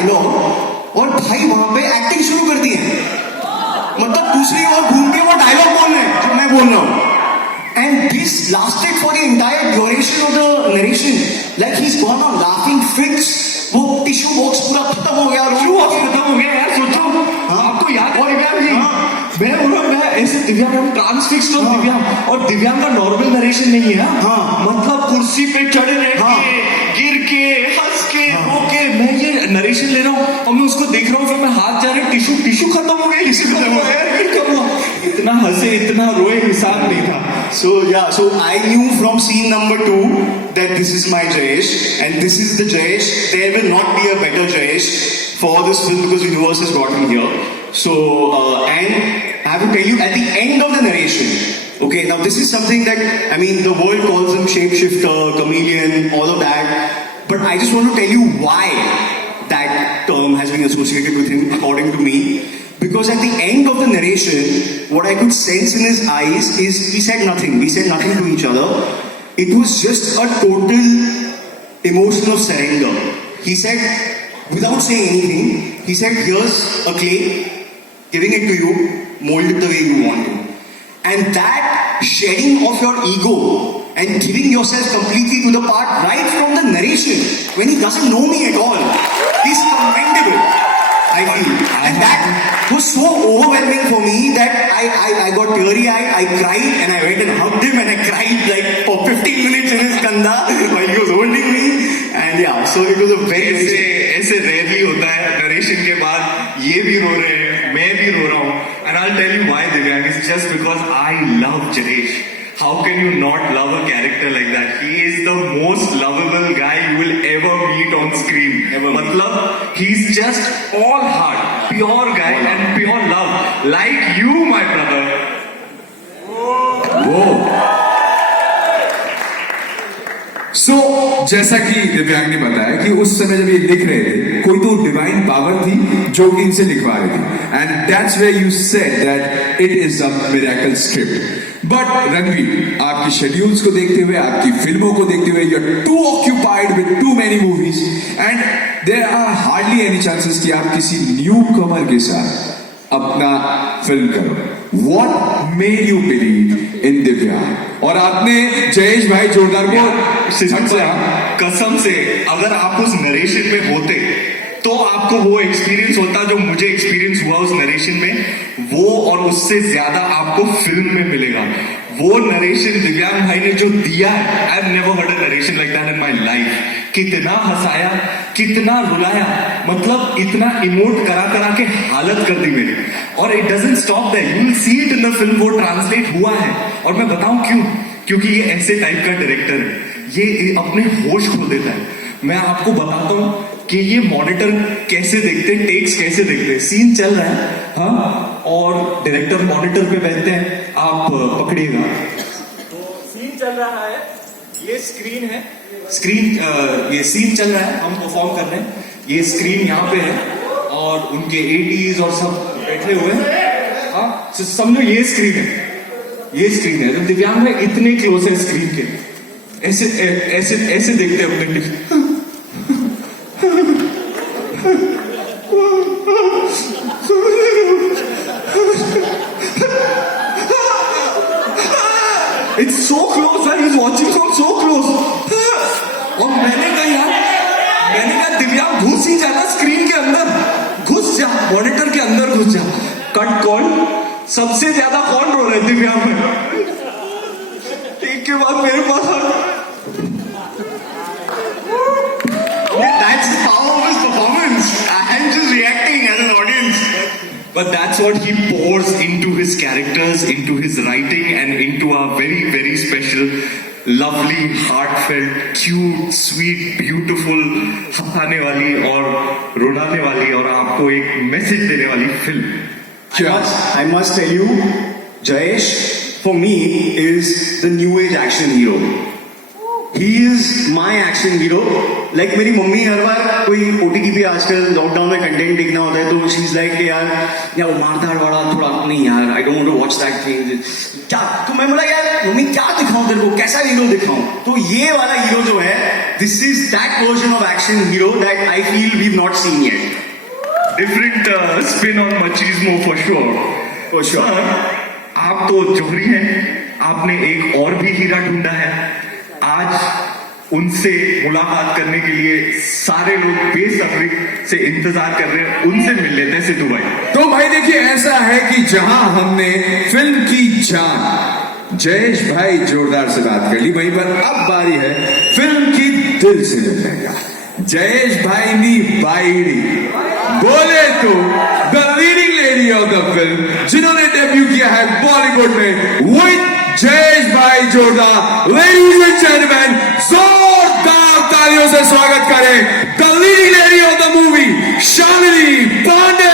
Dialogue और भाई वहां पे एक्टिंग शुरू कर दी है, मतलब दूसरी ओर घूम के वो डायलॉग बोल रहे हैं जो मैं बोल रहा हूँ. And this lasted for the entire duration of the narration. Like he's gone on laughing fits. वो टिश्यू बॉक्स पूरा खत्म हो गया, टिश्यू बॉक्स खत्म हो गया यार. सोचो आपको याद है दिव्यांग जी, मैं ऐसे दिव्यांग हम ट्रांसफिक्स तो दिव्यांग, और दिव्यांग का नॉर्मल नरेशन नहीं है. मतलब कुर्सी पे चढ़े रह के गिर के हंस के रो के मैं ये नरेशन ले रहा हूँ और मैं उसको देख रहा हूँ, फिर मैं हाथ जा रहे टिश्यू खत्म हो गया, टिश्यू खत्म हो गया. इतना हंसे इतना रोए हिसाब नहीं था. So yeah, so I knew from scene number 2 that this is my Jayesh and this is the Jayesh. There will not be a better Jayesh for this film because universe has brought him here. So and I have to tell you at the end of the narration. Okay, now this is something that I mean the world calls him shapeshifter, chameleon, all of that. But I just want to tell you why that term has been associated with him, according to me. Because at the end of the narration, what I could sense in his eyes is we said nothing. We said nothing to each other. It was just a total emotion of surrender. He said, without saying anything, he said, here's a clay, giving it to you, mold it the way you want to. And that shedding of your ego and giving yourself completely to the part right from the narration, when he doesn't know me at all, is commendable. I feel. And that was so overwhelming for me that I got teary-eyed, I cried and I went and hugged him and I cried like for 15 minutes in his kanda while he was holding me. And yeah, so it was a very... ऐसे rarely होता है narration के बाद ये भी रो रहे हैं, मैं भी रो रहा हूँ. And I'll tell you why, Divyang. It's just because I love Jayesh. How can you not love a character like that? He is the most lovable guy you will ever meet on screen. Matlab, he's just all heart, pure guy and pure love. Like you, my brother. So, जैसा कि दिव्यांग ने बताया कि उस समय जब ये लिख रहे थे कोई तो डिवाइन पावर थी जो कि इनसे लिखवा रही थी. And that's where you said that it is a miracle script. But Ranveer, आपकी शेड्यूल्स को देखते हुए, आपकी फिल्मों को देखते हुए, you are too occupied with too many movies and there are hardly any chances कि आप किसी न्यू कमर के साथ अपना फिल्म करो. What made you believe in दिव्यांग? और आपने जयेश भाई जोरदार को कसम से अगर आप उस नरेशन में होते तो आपको वो एक्सपीरियंस होता जो मुझे एक्सपीरियंस हुआ उस नरेशन में, वो और उससे ज्यादा आपको फिल्म में मिलेगा. वो नरेशन दिव्यांग भाई ने जो दिया है, I have never heard a narration like that in my life. कितना हंसाया, कितना रुलाया, मतलब इतना इमोट करा करा के हालत कर दी मेरी. और it doesn't stop that, you will see it in the film. वो ट्रांसलेट हुआ है और मैं बताऊं क्यों? क्योंकि ये ऐसे टाइप का डायरेक्टर है, ये अपने होश खो देता है. मैं आपको बताता हूं कि ये मॉनिटर कैसे देखते हैं, टेक्स कैसे देखते हैं. सीन चल रहा है, हाँ, और डायरेक्टर मॉनिटर पे बैठते हैं. आप पकड़िएगा, तो सीन चल रहा है, ये स्क्रीन है, ये सीन चल रहा है, हम परफॉर्म कर रहे हैं, ये स्क्रीन यहाँ पे है और उनके एडीज और सब बैठे हुए हैं. हाँ, समझो ये स्क्रीन है, ये स्क्रीन है. तो दिव्यांग में इतने क्लोज है स्क्रीन के, ऐसे ऐसे ऐसे देखते हैं अपने. It's so close, right? He's watching from so close. और मैंने कहा दिव्यांग घुस ही जाना स्क्रीन के अंदर, घुस जा, मॉनिटर के अंदर घुस जा. कट कौन सबसे ज्यादा कौन रो रहे दिव्यांग में? एक के बाद मेरे पास That's the power of his performance. I'm just reacting as an audience. But that's what he pours into his characters, into his writing, and into our very, very special, lovely, heartfelt, cute, sweet, beautiful, हंसाने वाली और रुलाने वाली और आपको एक message देने वाली film. I must tell you, Jayesh, for me, is the new age action hero. He is my action hero. Like मेरी मम्मी हर बार कोई OTT पे आजकल लॉकडाउन में कंटेंट देखना होता है तो शी इज लाइक यार वो मारधाड़ वाला थोड़ा नहीं यार, I don't want to watch that thing. क्या तो मैं बोला यार मम्मी क्या दिखाऊं तेरे को, कैसा हीरो दिखाऊं? तो ये वाला हीरो जो है, this is that version of action hero that I feel we have not seen yet. different spin on machismo for sure. For sure. Sir, आप तो जोहरी हैं, आपने एक और भी हीरा ढूंढा है. आज उनसे मुलाकात करने के लिए सारे लोग बेसब्री से इंतजार कर रहे हैं. उनसे मिल लेते हैं सिद्धू भाई. तो भाई देखिए, ऐसा है कि जहां हमने फिल्म की जान जयेश भाई जोरदार से बात कर ली, वहीं पर अब बारी है फिल्म की दिल से मिलने का. जयेश भाई नी बाईडी बोले तो the leading lady of the film, जिन्होंने डेब्यू किया है बॉलीवुड में विद जयेश भाई जोरदार. लेडीज एंड जेंटलमैन, जोरदार तालियों से स्वागत करें the leading lady of the movie, Shalini Pandey.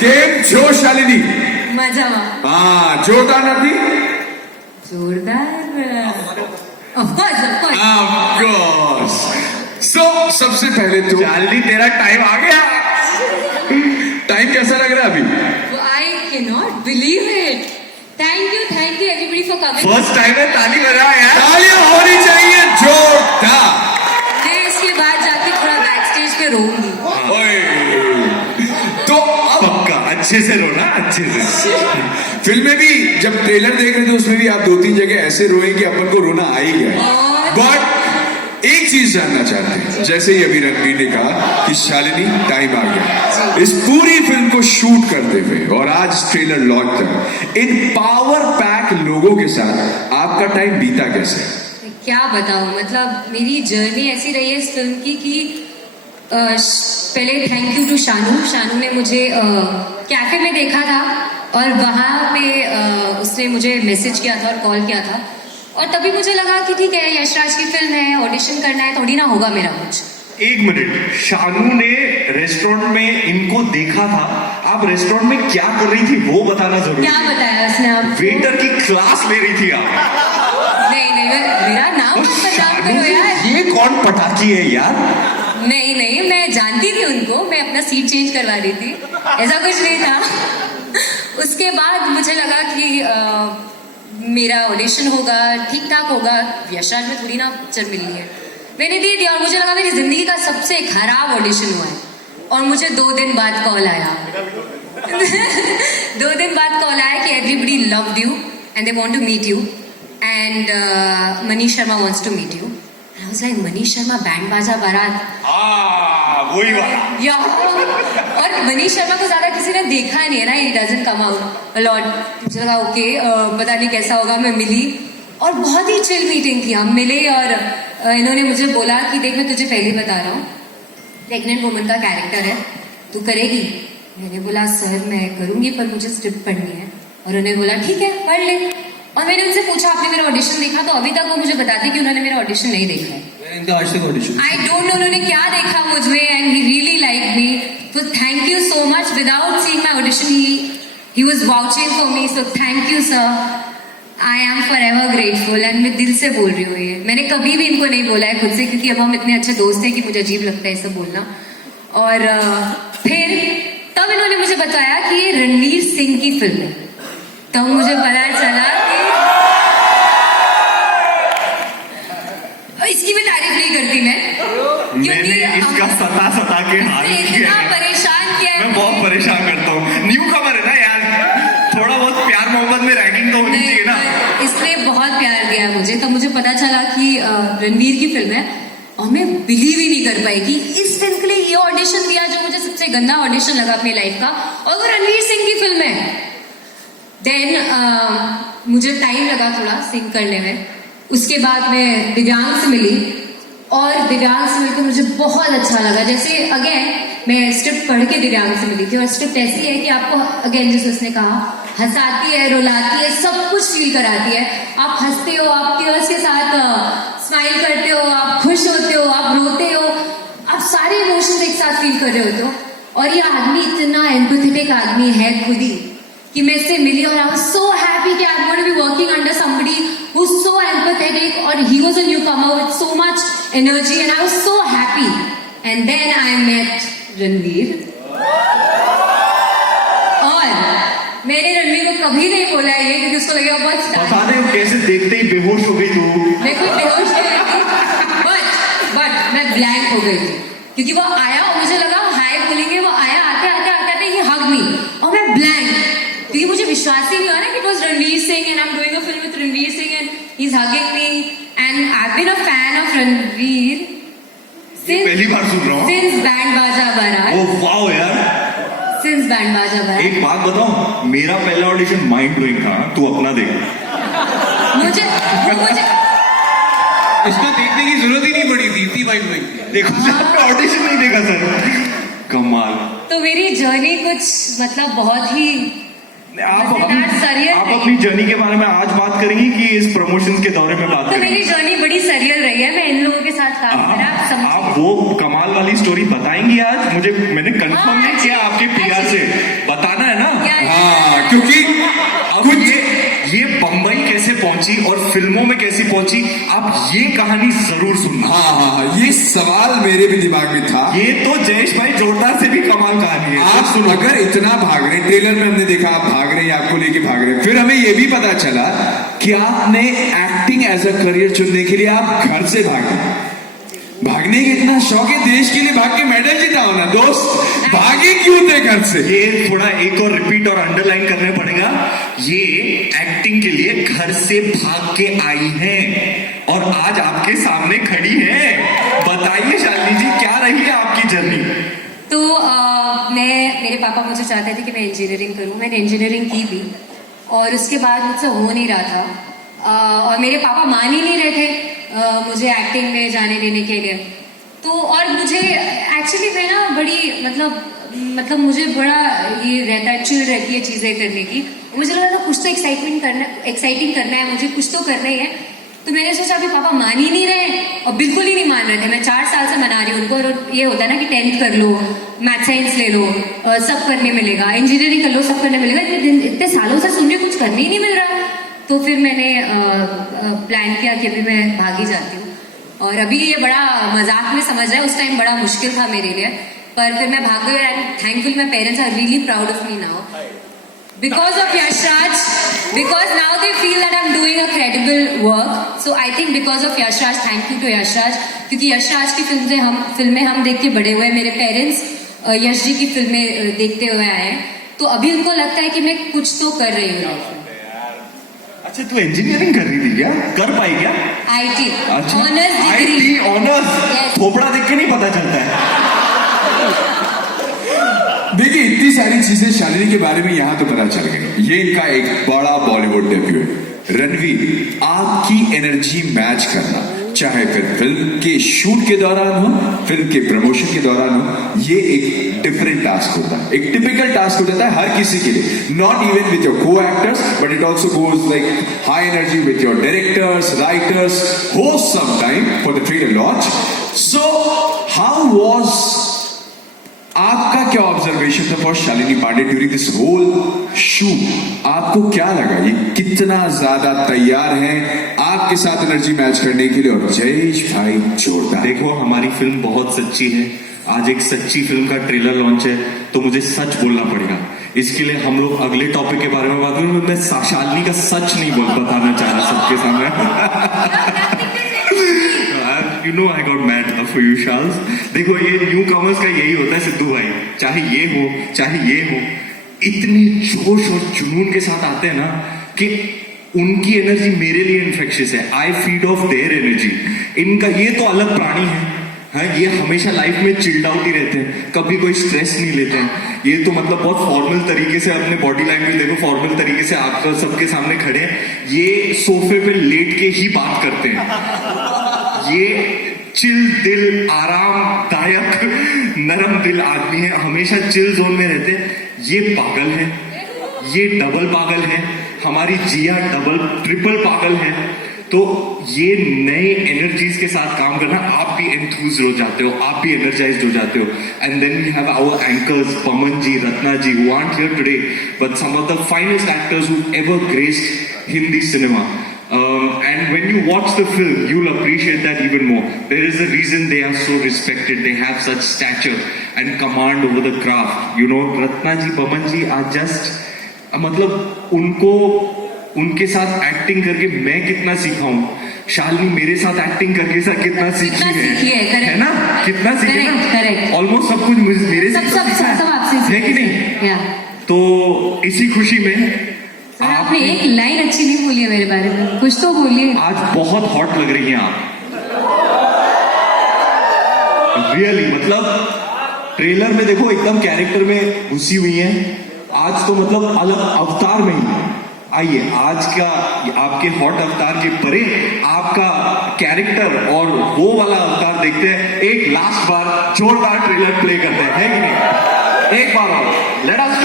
કેમ છો શાલિની? મજામાં. જોરદાર નથી? જોરદાર. Of course Of course. So सबसे पहले तो शालिनी, तेरा टाइम आ गया. टाइम कैसा लग रहा है अभी? I can not believe it. Thank you everybody for coming. First time है, ताली बजाओ यार. तालियां होनी चाहिए जोरदार. मैं इसके बाद जाके थोड़ा बैक स्टेज पे रोऊंगी. ओए, तो अब पक्का अच्छे से रोना, अच्छे से. फिल्म में भी जब ट्रेलर देख रहे थे उसमें भी आप 2-3 जगह ऐसे रोए कि अपन को रोना आ ही गया. बट एक चीज जानना चाहते हैं, जैसे ही अभी रणबीर ने कहा कि शालिनी टाइम आ गया, इस पूरी फिल्म को शूट करते हुए और आज ट्रेलर लॉन्च तक इन पावर पैक लोगों के साथ आपका टाइम बीता कैसे? क्या बताऊं, मतलब मेरी जर्नी ऐसी रही है इस फिल्म की कि पहले थैंक यू टू शानू ने मुझे कैफे में देखा था और वहाँ पे उसने मुझे मैसेज किया था और कॉल किया था, और तभी मुझे लगा कि ठीक है यशराज की फिल्म है, ऑडिशन करना है, थोड़ी ना होगा मेरा कुछ. एक मिनट, शानू ने रेस्टोरेंट में इनको देखा था. आप रेस्टोरेंट में क्या कर रही थी वो बताना जरूरी क्या है. बताया उसने आपको? वेटर की क्लास ले रही थी आप. नहीं मेरा नाम मत बदनाम करो यार. ये कौन पटाखी है यार? नहीं मैं जानती थी उनको, मैं अपना सीट चेंज करवा रही थी, ऐसा कुछ नहीं था. उसके बाद मुझे लगा कि मेरा ऑडिशन होगा, ठीक ठाक होगा, यशराज में थोड़ी ना पिक्चर मिलनी है. मैंने दे दिया और मुझे लगा मेरी जिंदगी का सबसे खराब ऑडिशन हुआ है. और मुझे 2 दिन बाद कॉल आया 2 दिन बाद कॉल आया कि everybody loved you and they want to meet you and Manish Sharma wants to meet you. I was like, Manish Sharma Band Baaja Baaraat. वही वाला. या और मनीष शर्मा को ज्यादा किसी ने देखा नहीं है ना, he doesn't come out a lot. मुझे लगा ओके, पता नहीं कैसा होगा. मैं मिली और बहुत ही चिल मीटिंग थी. हम मिले और इन्होंने मुझे बोला कि देख मैं तुझे पहले बता रहा हूँ, प्रेग्नेंट वुमन का कैरेक्टर है, तू करेगी? मैंने बोला सर मैं करूंगी पर मुझे स्क्रिप्ट पढ़नी है. और उन्होंने बोला ठीक है पढ़ ले. और मैंने उनसे पूछा आपने मेरा ऑडिशन देखा? तो अभी तक वो मुझे बताते कि उन्होंने मेरा ऑडिशन नहीं देखा है. आई डोंट नो उन्होंने क्या देखा मुझमें, and he really like me. तो thank you so much. Without seeing my audition he was vouching for me. So thank you sir. I am forever grateful. And मैं दिल से बोल रही हूँ ये. मैंने कभी भी इनको नहीं बोला है खुद से, क्योंकि अब हम इतने अच्छे दोस्त हैं कि मुझे अजीब लगता है ये सब बोलना. और फिर तब इन्होंने मुझे बताया कि ये रणवीर सिंह की फिल्म है. तब मुझे पता चला कि इसकी भी तारीफ नहीं करती मैं, मैंने इसका सता के हाल किया इतना है. परेशान किया है. मैं बहुत परेशान करता हूँ. न्यू कमर है ना यार, थोड़ा बहुत प्यार मोहब्बत में रैगिंग तो होनी चाहिए ना. इसने बहुत प्यार दिया मुझे. तब मुझे पता चला कि रणवीर की फिल्म है, और मैं बिलीव ही नहीं कर पाई कि इस फिल्म के लिए ये ऑडिशन दिया जो मुझे सबसे गंदा ऑडिशन लगा अपनी लाइफ का, और वो रणवीर सिंह की फिल्म है. देन मुझे टाइम लगा थोड़ा सिंग करने में. उसके बाद मैं दिव्यांग से मिली और दिव्यांग से मिलकर मुझे बहुत अच्छा लगा. जैसे अगेन मैं स्क्रिप्ट पढ़ के दिव्यांग से मिली थी, और स्क्रिप्ट ऐसी है कि आपको अगेन जैसे उसने कहा हंसाती है, रुलाती है, सब कुछ फील कराती है। आप हंसते हो, आप टीयर्स के साथ स्माइल करते हो, आप खुश होते हो, आप रोते हो, आप सारे इमोशंस एक साथ फील कर रहे होते हो। और ये आदमी इतना एम्पैथेटिक आदमी है खुद ही कि मैं इससे मिली और आई वाज सो हैप्पी कि I am going to be working under somebody who is so empathetic, और he was a newcomer with so much energy and I was so happy. And then I met Ranveer, और मैंने रणवीर को कभी नहीं बोला ये क्योंकि उसको लगेगा बहुत बता स्टाइल। दे वो कैसे देखते ही बेहोश हो गई तू। मैं कोई बेहोश नहीं हुई थी, बट मैं ब्लैंक हो गई थी क्योंकि वो आया और मुझे लगा हाय बोलेंगे, वो आया, आते आते आते आते ही हग मी, और मैं ब्लैंक क्योंकि मुझे विश्वास ही नहीं हुआ ना कि it was Ranveer Singh and I am doing a film with Ranveer Singh and he is hugging me and I have been a fan of Ranveer पहली बार सुन रहा हूँ। Since Band Baaja Baaraat, oh wow यार, सिंस बैंड बाजा बारात। एक बात बताओ, मेरा पहला ऑडिशन माइंड ब्लोइंग था, तू अपना देख। मुझे इसको देखने की जरूरत ही नहीं पड़ी थी, इतनी माइंड ब्लोइंग थी। देखो आपने ऑडिशन नहीं देखा सर, कमाल। तो मेरी जर्नी कुछ मतलब बहुत ही आप मजेदार, surreal आप रही। अपनी जर्नी के बारे में आज बात करेंगी कि इस प्रमोशन के दौरे में बात तो मेरी करेंगी? जर्नी बड़ी सरियल रही है, मैं इन लोगों के साथ काम करा, आप समझिए। आप वो कमाल वाली स्टोरी बताएंगी आज मुझे? मैंने कंफर्म नहीं किया आपके पीआर से, बताना है ना? हाँ, क्योंकि अब ये बम्बई कैसे पहुंची और फिल्मों में कैसे पहुंची, आप ये कहानी जरूर सुनना। हाँ हाँ हाँ, ये सवाल मेरे भी दिमाग में था। ये तो जयेश भाई जोरदार से भी कमाल कहानी है। आप सुनो, अगर इतना भाग रहे, ट्रेलर में हमने देखा आप भाग रहे हैं, आपको लेके भाग रहे हैं, फिर हमें ये भी पता चला कि आपने एक्टिंग एज अ करियर चुनने के लिए आप घर से भागे। भागने की इतना शौक है, देश के लिए भाग के मेडल जीता होना दोस्त, भागे क्यों थे घर से? ये थोड़ा एक और रिपीट और अंडरलाइन करना पड़ेगा, ये एक्टिंग के लिए घर से भाग के आई हैं और आज आपके सामने खड़ी हैं। बताइए शालिनी जी, क्या रही है आपकी जर्नी? तो मेरे पापा मुझे चाहते थे कि मैं इंजीनियरिंग करूं, मैंने इंजीनियरिंग की भी और उसके बाद मुझसे हो नहीं रहा था, और मेरे पापा मान ही नहीं रहे थे मुझे एक्टिंग में जाने देने के लिए। तो और मुझे एक्चुअली मैं ना बड़ी मतलब मुझे बड़ा ये रहता है, चिल रहती है चीज़ें करने की। मुझे लगा था कुछ तो एक्साइटिंग करना है, मुझे कुछ तो करना ही है। तो मैंने सोचा अभी पापा मान ही नहीं रहे और बिल्कुल ही नहीं मान रहे थे। मैं 4 साल से मना रही हूँ उनको, और ये होता है ना कि 10th कर लो, मैथ साइंस ले लो, सब करने मिलेगा, इंजीनियरिंग कर लो, सब करने मिलेगा। इतने सालों से सुन रही हूँ, कुछ करने ही नहीं मिल रहा। तो फिर मैंने प्लान किया कि अभी मैं भागी जाती हूँ, और अभी ये बड़ा मजाक में समझ रहा है, उस टाइम बड़ा मुश्किल था मेरे लिए, पर फिर मैं भाग गई। And thankful my parents are really proud of me now because of Yashraj, because now they feel that I'm doing a credible work. So I think because of Yashraj, thank you to Yashraj, क्योंकि यशराज की फिल्में हम देख के बड़े हुए, मेरे parents Yash ji की फिल्में देखते हुए आए हैं, तो अभी उनको लगता है कि मैं कुछ तो कर रही हूँ लाइफ में। अच्छा, तू इंजीनियरिंग कर रही थी क्या? कर पाई क्या? IT अच्छा, honours IT degree. Honours. Yes. थोपड़ा देख के नहीं पता चलता है। देखिए, इतनी सारी चीजें शालिनी के बारे में यहाँ तो पता चल गई। ये इनका एक बड़ा बॉलीवुड डेब्यू है। रणवीर, आपकी एनर्जी मैच करना, चाहे फिर फिल्म के शूट के दौरान हो, फिल्म के प्रमोशन के दौरान हो, ये एक डिफरेंट टास्क होता है, एक टिपिकल टास्क हो जाता है हर किसी के लिए। Not even with your co actors, but it also goes like high energy with your directors, writers, host sometime for the trailer launch. So how was, आपका क्या ऑब्जर्वेशन था for Shalini Pandey during this whole shoot? आपको क्या लगा, ये कितना ज्यादा तैयार है आपके साथ एनर्जी मैच करने के लिए? और जयेश भाई जोरदार। देखो, हमारी फिल्म बहुत सच्ची है। आज एक सच्ची फिल्म का ट्रेलर लॉन्च है, तो मुझे सच बोलना पड़ेगा। इसके लिए हम लोग अगले टॉपिक के बारे में बात करेंगे। मैं शालिनी का सच नहीं बताना चाह रहा सबके सामने। You know I got mad for you, Charles. देखो, ये न्यू कमर्स का यही होता है सिद्धू भाई, चाहे ये हो चाहे ये हो, इतनी जोश और जुनून के साथ आते हैं ना कि उनकी एनर्जी मेरे लिए इन्फेक्शियस है। I feed of their energy. इनका ये तो अलग प्राणी है, हाँ, ये हमेशा लाइफ में चिल्ड आउट ही रहते हैं, कभी कोई स्ट्रेस नहीं लेते हैं। ये तो मतलब बहुत फॉर्मल तरीके से, अपने बॉडी लैंग्वेज देखो, फॉर्मल तरीके से आपका सबके सामने खड़े हैं। ये सोफे पे लेट के ही बात करते हैं। ये चिल दिल, आरामदायक, नरम दिल आदमी है, हमेशा चिल जोन में रहते हैं। ये पागल है, ये डबल पागल है, हमारी जिया डबल ट्रिपल पागल है। तो ये नए एनर्जीज के साथ काम करना, आप भी एंथूज हो जाते हो, आप भी एनर्जाइज्ड हो जाते हो। And then we have our anchors Paman ji, Ratna ji, who aren't here today, but some of the finest actors who ever graced Hindi cinema. And when you watch the film, you'll appreciate that even more. There is a reason they are so respected. They have such stature and command over the craft. You know, Ratna ji, Paman ji are just, मतलब उनको उनके साथ acting करके मैं कितना सीखा हूँ, शालिनी मेरे साथ एक्टिंग करके कितना सीखी है ना, कितना सीखी है ना, ऑलमोस्ट सब कुछ मेरे से है कि नहीं? तो इसी खुशी में आपने एक लाइन अच्छी नहीं बोली है मेरे बारे में, कुछ तो बोलिए। आज बहुत हॉट लग रही हैं आप, रियली। मतलब ट्रेलर में देखो एकदम कैरेक्टर में घुसी हुई हैं, आज तो मतलब अलग अवतार में ही। आइए आज का आपके हॉट अवतार के परे आपका कैरेक्टर और वो वाला अवतार देखते हैं। एक लास्ट बार जोरदार ट्रेलर प्ले करते हैं, है कि नहीं? एक बार और लेट अस